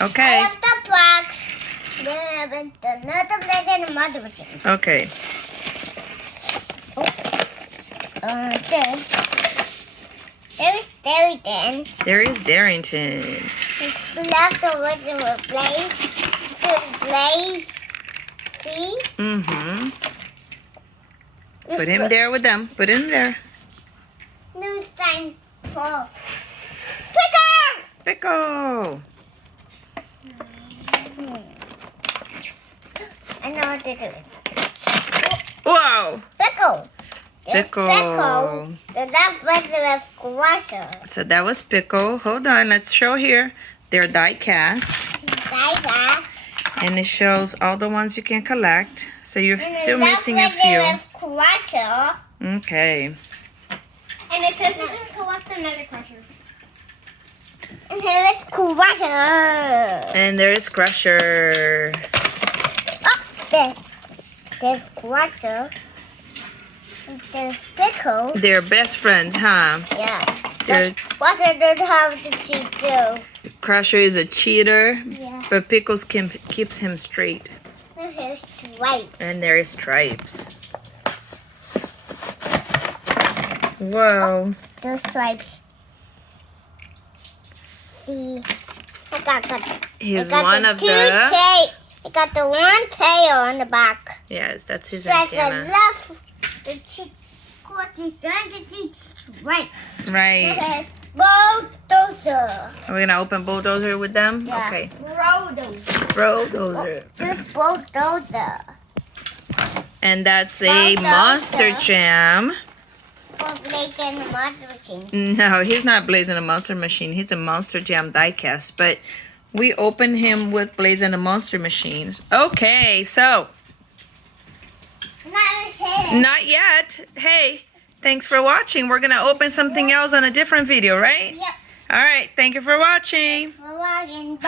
Okay. I have the box. Then I have another Blaze and the Monster Machine. Okay. There's Darrington. There is Darrington. It's left over with Blaze. There's Blaze. See? Mm-hmm. Put him there with them. Put him there. Now it's time for Pickle! Pickle. I know what to do. Whoa. Pickle. There's Pickle. Pickle. The left was the Crusher. So that was Pickle. Hold on. Let's show here. They're die cast. Tiger. And it shows all the ones you can collect. So you're And still the left missing a was few. the Crusher. Okay. And it says you can collect another crusher. And here is Crusher. And there is Crusher. Oh, there's Crusher. And there's Pickle. They're best friends, huh? Yeah. They're- But Crusher doesn't have the cheat too. Crusher is a cheater, Yeah. but Pickles keeps him straight. And here's Stripes. And there is Stripes. Whoa. Those Stripes. See, I got He's I got one the of two the... I got the one tail on the back. Yes, that's his Stripes the antenna. left, the cheek, the two stripes. Right. There's Brodozer. Are we gonna open Bulldozer with them? Yeah. Okay. Brodozer. Brodozer. There's Brodozer. And that's a Bulldozer. Monster Jam. For Blake and the Monster Machine. No, he's not blazing a Monster Machine. He's a Monster Jam diecast. But we opened him with Blaze and the Monster Machines. Okay, so not yet. Hey, thanks for watching. We're gonna open something else on a different video, right? Yep. All right, thank you for watching. For watching.